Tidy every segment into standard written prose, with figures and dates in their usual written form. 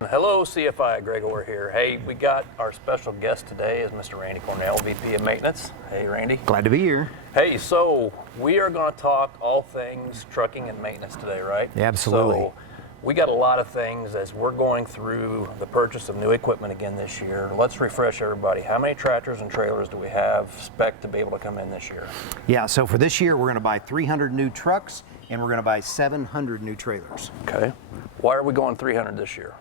Hello, CFI Greg Orr here. Hey, we got our special guest today is Mr. Randy Cornell, VP of Maintenance. Hey, Randy. Glad to be here. Hey, so we are going to talk all things trucking and maintenance today, right? Yeah, absolutely. So we got a lot of things as we're going through the purchase of new equipment again this year. Let's refresh everybody. How many tractors and trailers do we have spec to be able to come in this year? Yeah, so for this year, we're going to buy 300 new trucks and we're going to buy 700 new trailers. Okay. Why are we going 300 this year?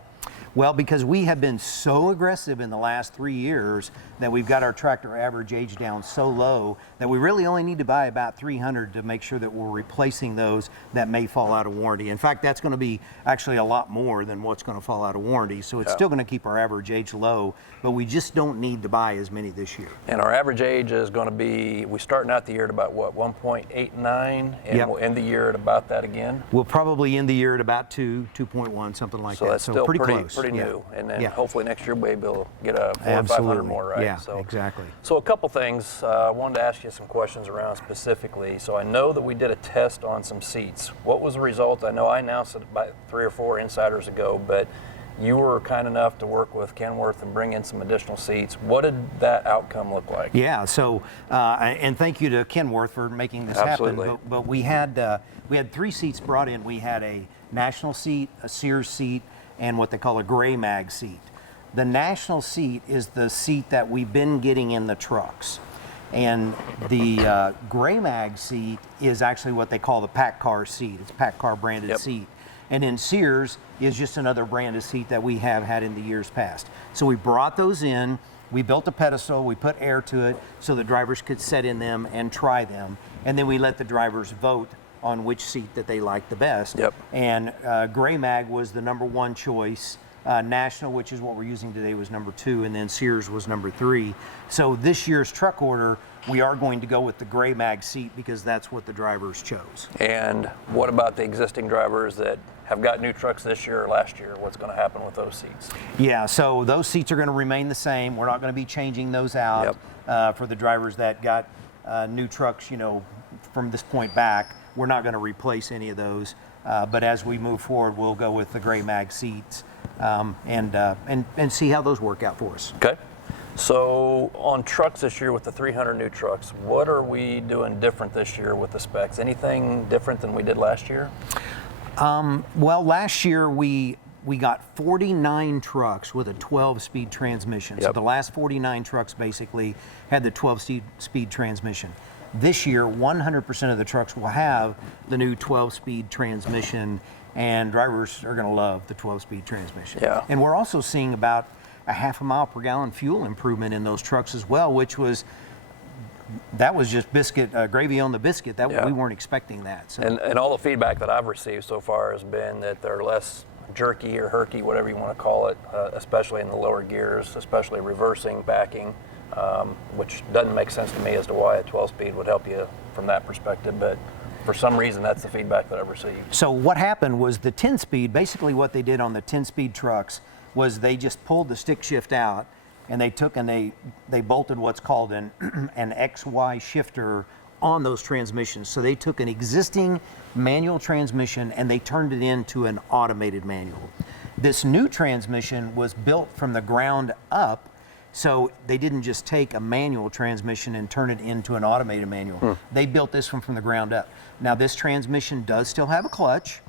Well, because we have been so aggressive in the last 3 years that we've got our tractor average age down so low that we really only need to buy about 300 to make sure that we're replacing those that may fall out of warranty. In fact, that's going to be actually a lot more than what's going to fall out of warranty. So it's still going to keep our average age low, but we just don't need to buy as many this year. And our average age is going to be, we're starting out the year at about what, 1.89, and we'll end the year at about that again? We'll probably end the year at about 2.1, something like that. So that's still pretty close. Pretty new, and then hopefully next year we'll be able to get a 400 or 500 more, right? Yeah, so, exactly. So a couple things, I wanted to ask you some questions around specifically. So I know that we did a test on some seats. What was the result? I know I announced it about 3 or 4 insiders ago, but you were kind enough to work with Kenworth and bring in some additional seats. What did that outcome look like? Yeah, so, and thank you to Kenworth for making this happen. But we had 3 seats brought in. We had a National seat, a Sears seat, and what they call a gray mag seat. The National seat is the seat that we've been getting in the trucks. And the gray mag seat is actually what they call the pack car seat. It's a pack car branded seat. And then Sears is just another branded seat that we have had in the years past. So we brought those in, we built a pedestal, we put air to it so the drivers could sit in them and try them. And then we let the drivers vote on which seat that they liked the best. And gray mag was the #1 choice. National, which is what we're using today, was #2, and then Sears was #3. So this year's truck order, we are going to go with the gray mag seat because that's what the drivers chose. And what about the existing drivers that have got new trucks this year or last year? What's going to happen with those seats? Yeah, so those seats are going to remain the same. We're not going to be changing those out for the drivers that got new trucks, you know, from this point back. We're not going to replace any of those. But as we move forward, we'll go with the gray mag seats and see how those work out for us. Okay. So on trucks this year with the 300 new trucks, what are we doing different this year with the specs? Anything different than we did last year? Well, last year we got 49 trucks with a 12-speed transmission. So the last 49 trucks basically had the 12-speed transmission. This year, 100% of the trucks will have the new 12-speed transmission, and drivers are going to love the 12-speed transmission. And we're also seeing about a half a mile per gallon fuel improvement in those trucks as well, which was just biscuit gravy on the biscuit. That we weren't expecting that. So. And all the feedback that I've received so far has been that they're less jerky or herky, whatever you want to call it, especially in the lower gears, especially reversing, backing. Which doesn't make sense to me as to why a 12-speed would help you from that perspective, but for some reason that's the feedback that I've received. So what happened was the 10-speed, basically what they did on the 10-speed trucks was they just pulled the stick shift out and they took and they bolted what's called an XY shifter on those transmissions. So they took an existing manual transmission and they turned it into an automated manual. This new transmission was built from the ground up. So they didn't just take a manual transmission and turn it into an automated manual. They built this one from the ground up. Now this transmission does still have a clutch.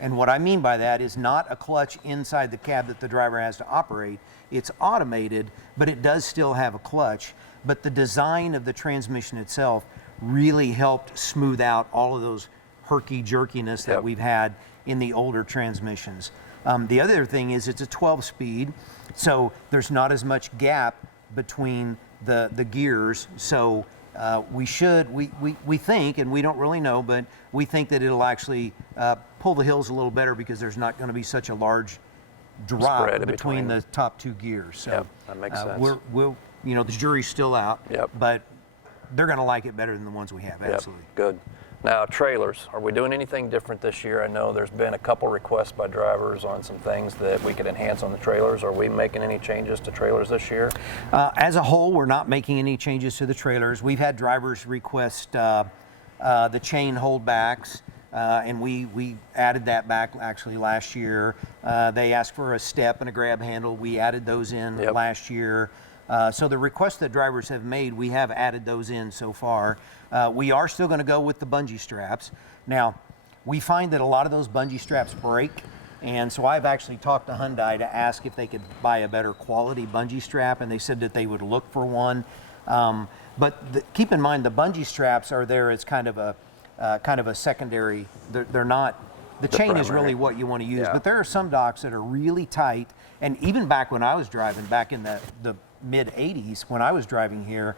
And what I mean by that is not a clutch inside the cab that the driver has to operate. It's automated, but it does still have a clutch. But the design of the transmission itself really helped smooth out all of those herky jerkiness that we've had in the older transmissions. The other thing is it's a 12-speed, so there's not as much gap between the gears. So we think, and we don't really know, but we think that it'll actually pull the hills a little better because there's not going to be such a large drop between the top 2 gears. So that makes sense. We'll, you know, the jury's still out, but they're going to like it better than the ones we have. Absolutely. Good. Now, trailers, are we doing anything different this year? I know there's been a couple requests by drivers on some things that we could enhance on the trailers. Are we making any changes to trailers this year? As a whole, we're not making any changes to the trailers. We've had drivers request the chain holdbacks. and we added that back actually last year. They asked for a step and a grab handle. We added those in last year. So the requests that drivers have made, we have added those in so far. We are still going to go with the bungee straps. Now, we find that a lot of those bungee straps break, and so I've actually talked to Hyundai to ask if they could buy a better quality bungee strap, and they said that they would look for one. But keep in mind, the bungee straps are there as kind of a secondary. They're not. The chain primary is really what you want to use, but there are some docks that are really tight. And even back when I was driving, back in the mid 80s, when I was driving here,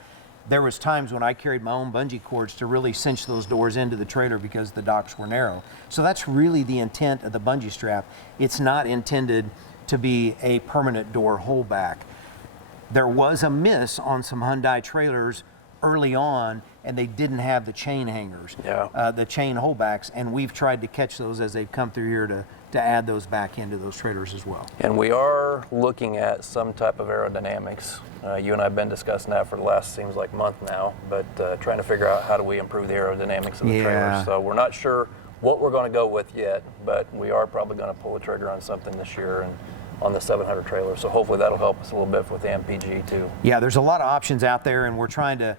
there was times when I carried my own bungee cords to really cinch those doors into the trailer because the docks were narrow. So that's really the intent of the bungee strap. It's not intended to be a permanent door holdback. There was a miss on some Hyundai trailers early on, and they didn't have the chain hangers, the chain holdbacks, and we've tried to catch those as they've come through here to add those back into those trailers as well. And we are looking at some type of aerodynamics. You and I have been discussing that for the last, seems like, month now, but trying to figure out how do we improve the aerodynamics of the trailers. So we're not sure what we're going to go with yet, but we are probably going to pull the trigger on something this year and on the 700 trailer. So hopefully that'll help us a little bit with the MPG too. Yeah, there's a lot of options out there, and we're trying to,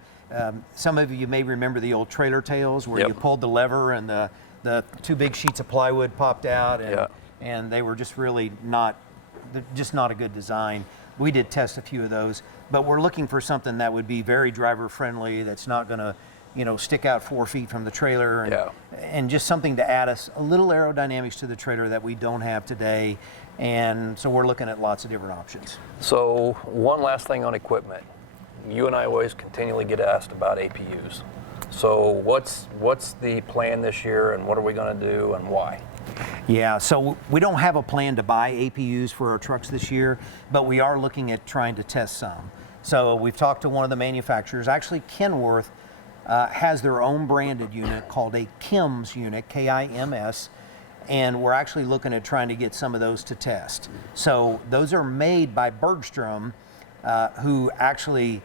some of you may remember the old trailer tails where you pulled the lever and the two big sheets of plywood popped out, and they were just really not a good design. We did test a few of those, but we're looking for something that would be very driver friendly, that's not going to stick out 4 feet from the trailer, and just something to add us a little aerodynamics to the trailer that we don't have today. And so we're looking at lots of different options. So one last thing on equipment. You and I always continually get asked about APUs. So what's the plan this year, and what are we going to do, and why? Yeah, so we don't have a plan to buy APUs for our trucks this year, but we are looking at trying to test some. So we've talked to one of the manufacturers. Actually, Kenworth has their own branded unit called a KIMS unit, K-I-M-S, and we're actually looking at trying to get some of those to test. So those are made by Bergstrom, who actually,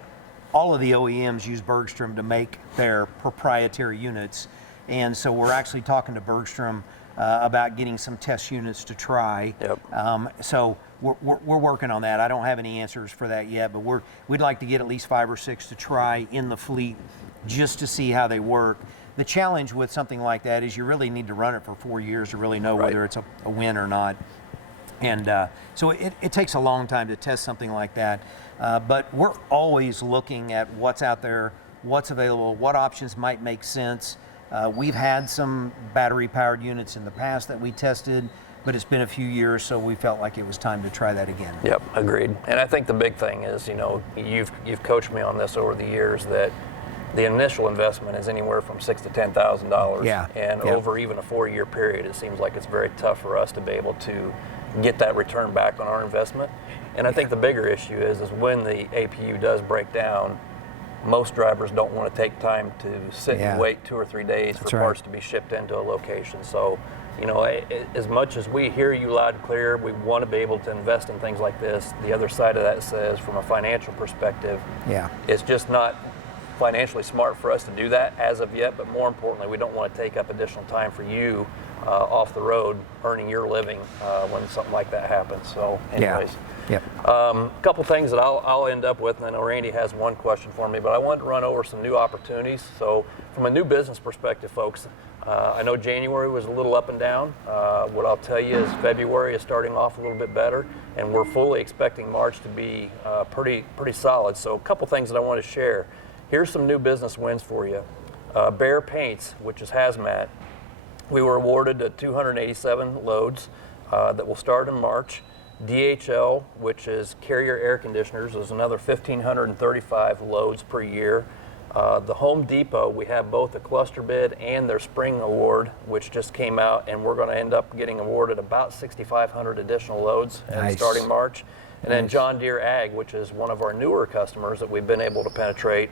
all of the OEMs use Bergstrom to make their proprietary units. And so we're actually talking to Bergstrom about getting some test units to try. So we're working on that. I don't have any answers for that yet, but we'd like to get at least 5 or 6 to try in the fleet just to see how they work. The challenge with something like that is you really need to run it for 4 years to really know whether it's a win or not. And so it takes a long time to test something like that. But we're always looking at what's out there, what's available, what options might make sense. We've had some battery-powered units in the past that we tested, but it's been a few years, so we felt like it was time to try that again. Yep, agreed. And I think the big thing is, you've coached me on this over the years, that the initial investment is anywhere from $6,000 to $10,000. And over even a 4-year period, it seems like it's very tough for us to be able to get that return back on our investment. And I think the bigger issue is when the APU does break down, most drivers don't want to take time to sit and wait 2 or 3 days for parts to be shipped into a location. So, as much as we hear you loud and clear, we want to be able to invest in things like this. The other side of that says, from a financial perspective, it's just not financially smart for us to do that as of yet, but more importantly, we don't want to take up additional time for you off the road earning your living when something like that happens. So anyways, a couple things that I'll end up with, and I know Randy has one question for me, but I wanted to run over some new opportunities. So from a new business perspective, folks, I know January was a little up and down. What I'll tell you is February is starting off a little bit better, and we're fully expecting March to be pretty solid. So a couple things that I want to share. Here's some new business wins for you. Bear Paints, which is Hazmat, we were awarded 287 loads that will start in March. DHL, which is Carrier Air Conditioners, is another 1,535 loads per year. The Home Depot, we have both a cluster bid and their spring award, which just came out, and we're going to end up getting awarded about 6,500 additional loads starting March. And then John Deere Ag, which is one of our newer customers that we've been able to penetrate,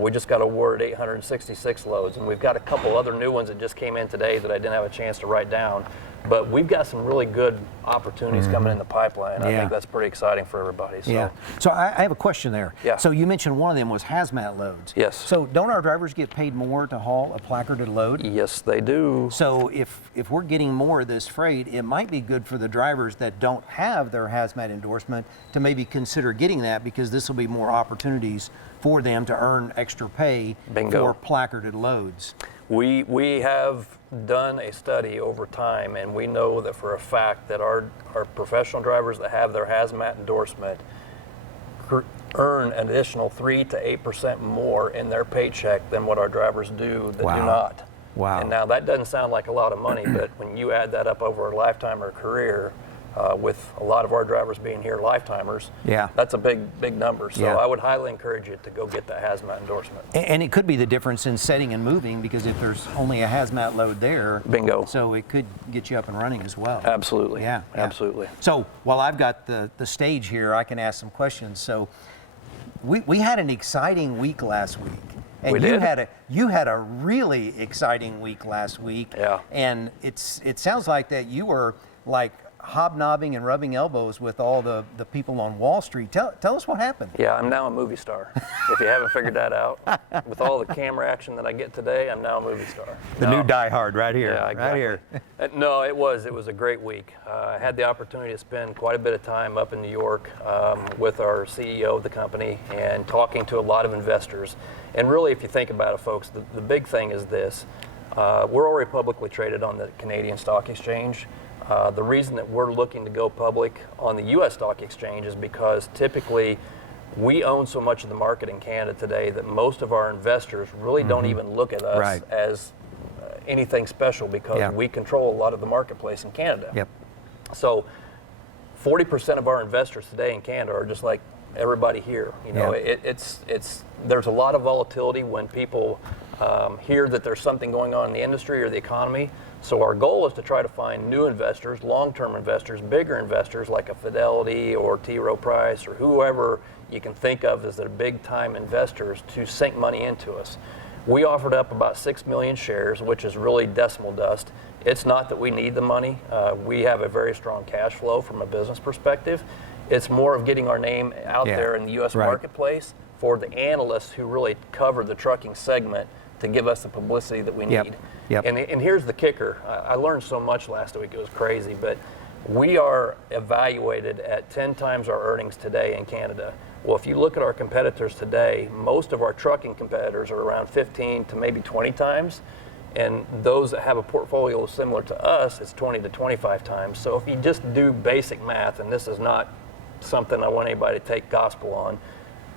We just got awarded 866 loads, and we've got a couple other new ones that just came in today that I didn't have a chance to write down. But we've got some really good opportunities coming in the pipeline. I think that's pretty exciting for everybody. So. Yeah. So I have a question there. Yeah. So you mentioned one of them was hazmat loads. Yes. So don't our drivers get paid more to haul a placarded load? Yes, they do. So if we're getting more of this freight, it might be good for the drivers that don't have their hazmat endorsement to maybe consider getting that, because this will be more opportunities for them to earn extra pay for placarded loads. We have done a study over time, and we know that for a fact that our professional drivers that have their hazmat endorsement earn an additional 3 to 8% more in their paycheck than what our drivers do that do not. Wow. And now that doesn't sound like a lot of money, but when you add that up over a lifetime or a career, with a lot of our drivers being here lifetimers, that's a big number. So I would highly encourage you to go get that hazmat endorsement. And it could be the difference in setting and moving, because if there's only a hazmat load there, bingo. So it could get you up and running as well. Absolutely. Yeah. Absolutely. So while I've got the stage here, I can ask some questions. So we had an exciting week last week. And you had a really exciting week last week. Yeah. And it sounds like that you were like hobnobbing and rubbing elbows with all the people on Wall Street. Tell us what happened. Yeah, I'm now a movie star. If you haven't figured that out, with all the camera action that I get today, I'm now a movie star. The new Die Hard right here. Yeah, exactly. Right here. No, it was a great week. I had the opportunity to spend quite a bit of time up in New York with our CEO of the company and talking to a lot of investors. And really, if you think about it, folks, the big thing is this. We're already publicly traded on the Canadian Stock Exchange. The reason that we're looking to go public on the U.S. Stock Exchange is because typically we own so much of the market in Canada today that most of our investors really don't even look at us as anything special, because we control a lot of the marketplace in Canada. Yep. So 40% of our investors today in Canada are just like everybody here. You know, there's a lot of volatility when people hear that there's something going on in the industry or the economy. So our goal is to try to find new investors, long-term investors, bigger investors like a Fidelity or T. Rowe Price or whoever you can think of as their big-time investors to sink money into us. We offered up about 6 million shares, which is really decimal dust. It's not that we need the money. We have a very strong cash flow from a business perspective. It's more of getting our name out there in the U.S. marketplace for the analysts who really cover the trucking segment to give us the publicity that we need. And here's the kicker. I learned so much last week, it was crazy, but we are evaluated at 10 times our earnings today in Canada. Well, if you look at our competitors today, most of our trucking competitors are around 15 to maybe 20 times, and those that have a portfolio similar to us, it's 20 to 25 times. So if you just do basic math, and this is not something I want anybody to take gospel on,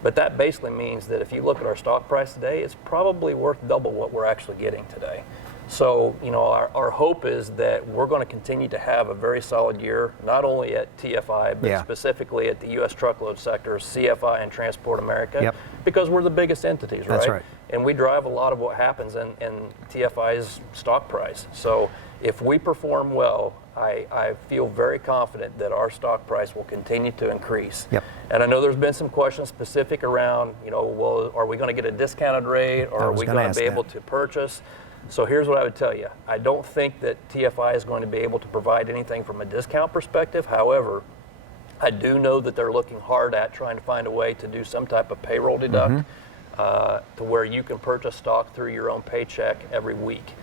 but that basically means that if you look at our stock price today, it's probably worth double what we're actually getting today. So, you know, our hope is that we're going to continue to have a very solid year, not only at TFI, but specifically at the U.S. truckload sector, CFI and Transport America, because we're the biggest entities, right? That's right. And we drive a lot of what happens in TFI's stock price. So if we perform well, I feel very confident that our stock price will continue to increase. And I know there's been some questions specific around, you know, well, are we going to get a discounted rate, or are we going to be able to purchase? So here's what I would tell you. I don't think that TFI is going to be able to provide anything from a discount perspective. However, I do know that they're looking hard at trying to find a way to do some type of payroll deduct to where you can purchase stock through your own paycheck every week.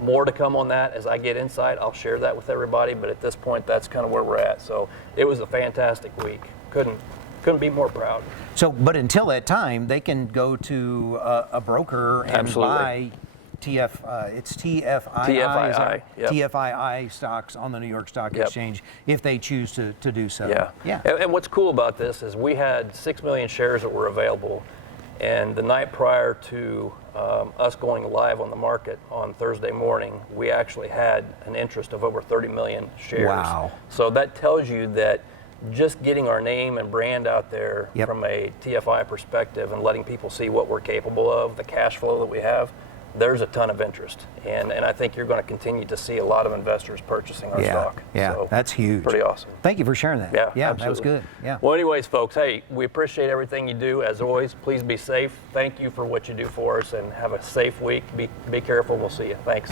More to come on that as I get insight. I'll share that with everybody, but at this point, that's kind of where we're at. So it was a fantastic week. Couldn't be more proud. So, but until that time, they can go to a broker and buy it's TFII, TFII stocks on the New York Stock Exchange if they choose to do so. And what's cool about this is we had 6 million shares that were available, and the night prior to us going live on the market on Thursday morning, we actually had an interest of over 30 million shares. Wow. So that tells you that just getting our name and brand out there from a TFI perspective and letting people see what we're capable of, the cash flow that we have, there's a ton of interest, and I think you're going to continue to see a lot of investors purchasing our stock. Yeah, so, that's huge. Pretty awesome. Thank you for sharing that. Yeah, yeah, absolutely. that was good. Yeah. Well, anyways, folks, hey, we appreciate everything you do. As always, please be safe. Thank you for what you do for us, and have a safe week. Be careful. We'll see you. Thanks.